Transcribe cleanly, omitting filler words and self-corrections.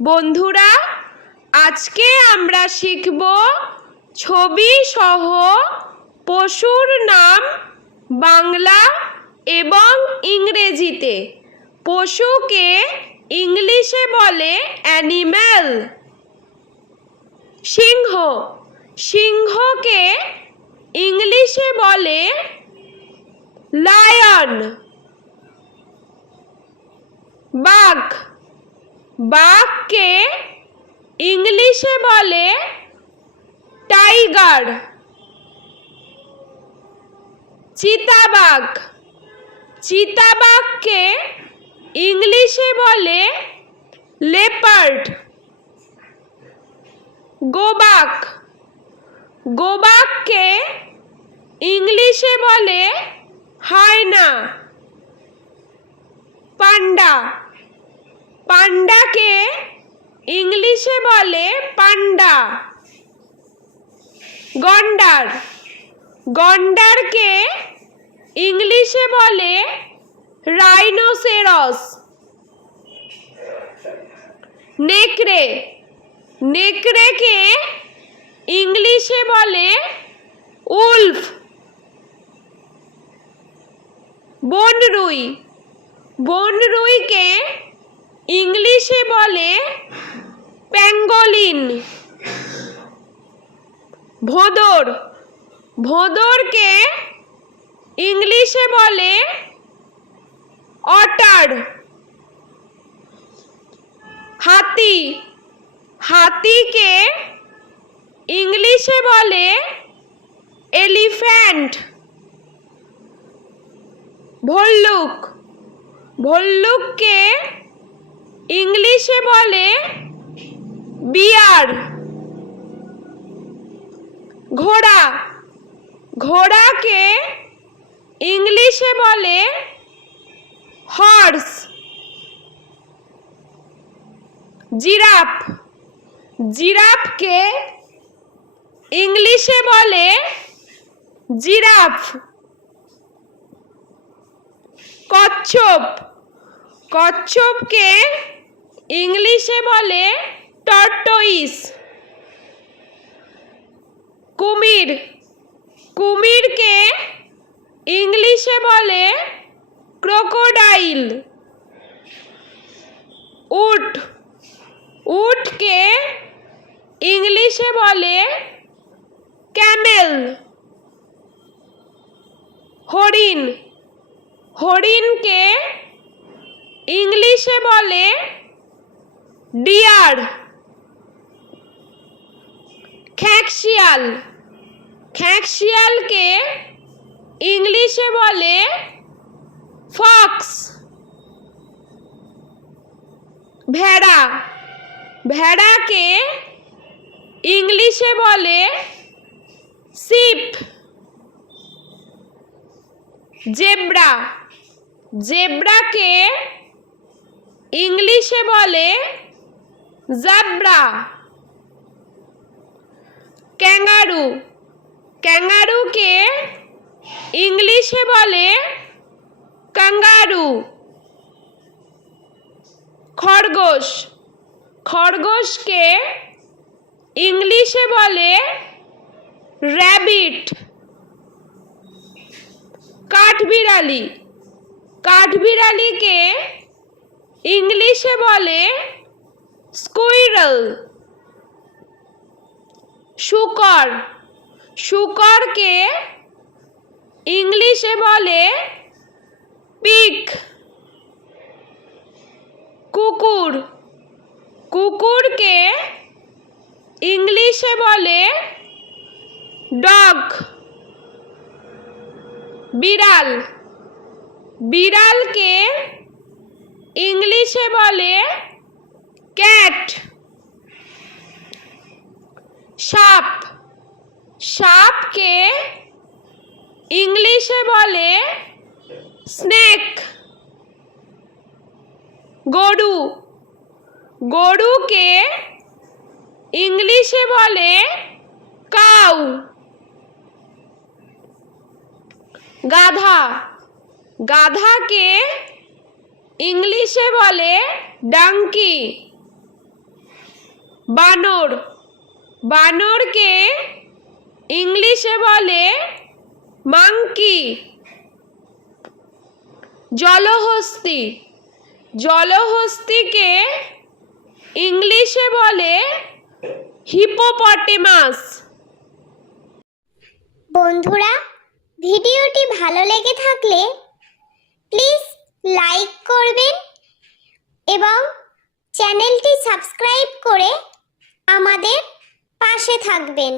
বন্ধুরা, আজকে আমরা শিখব ছবি সহ পশুর নাম বাংলা এবং ইংরেজিতে। পশুকে ইংলিশে বলে অ্যানিম্যাল। সিংহ, সিংহকে ইংলিশে বলে লায়ন। বাঘ, বাঘকে ইংলিশে বলে টাইগার। চিতাবাঘ, চিতাবাঘকে ইংলিশে বলে লেপার্ড। গোবাক, গোবাককে ইংলিশে বলে হায়না। পান্ডা, পান্ডাকে ইংলিশে বলে পান্ডা। গন্ডার, গন্ডারকে ইংলিশে বলে রাইনোসেরস। নেকড়ে, নেকড়েকে ইংলিশে বলে উলফ। বনরুই, বনরুইকে ইংলিশে বলে প্যাঙ্গোলিন। ভোঁদর, ভোঁদরকে ইংলিশে বলে অটার। হাতি, হাতিকে ইংলিশে বলে এলিফ্যান্ট। ভল্লুক, ভল্লুককে ইংলিশে বলে বিয়ার। ঘোড়া, ঘোড়াকে ইংলিশে বলে হর্স। জিরাফ, জিরাফকে ইংলিশে বলে জিরাফ। কচ্ছপ, কচ্ছপকে ইংলিশে বলে টর্টয়েস। কুমির, কুমিরকে ইংলিশে বলে ক্রোকোডাইল। উট, উটকে ইংলিশে বলে ক্যামেল। হরিণ, হরিণকে ইংলিশে বলে ডিয়ার। খ্যাঁকশিয়াল, খ্যাঁকশিয়ালকে ইংলিশে বলে ফক্স। ভেড়া, ভেড়াকে ইংলিশে বলে শিপ। জেব্রা, জেব্রাকে ইংলিশে বলে জাব্রা। ক্যাঙ্গারু, ক্যাঙ্গারুকে ইংলিশে বলে কাঙ্গারু। খরগোশ, খরগোশকে ইংলিশে বলে র্যাবিট। কাঠবিড়ালি, কাঠবিড়ালিকে ইংলিশে বলে স্কুইরল। শূকর, শূকরকে ইংলিশে বলে পিগ। কুকুর, কুকুরকে ইংলিশে বলে ডগ। বিড়াল, বিড়ালকে ইংলিশে বলে ক্যাট। সাপ, সাপকে ইংলিশে বলে স্নেক। গরু, গরুকে ইংলিশে বলে কাউ। গাধা, গাধাকে ইংলিশে বলে ডাঙ্কি। বানর। বানরকে ইংলিশে বলে মাংকি। জলহস্তী। জলহস্তীকে ইংলিশে বলে হিপোপটেমাস। বন্ধুরা, ভিডিওটি ভালো লেগে থাকলে প্লিজ লাইক করবেন এবং চ্যানেলটি সাবস্ক্রাইব করে আমাদের পাশে থাকবেন।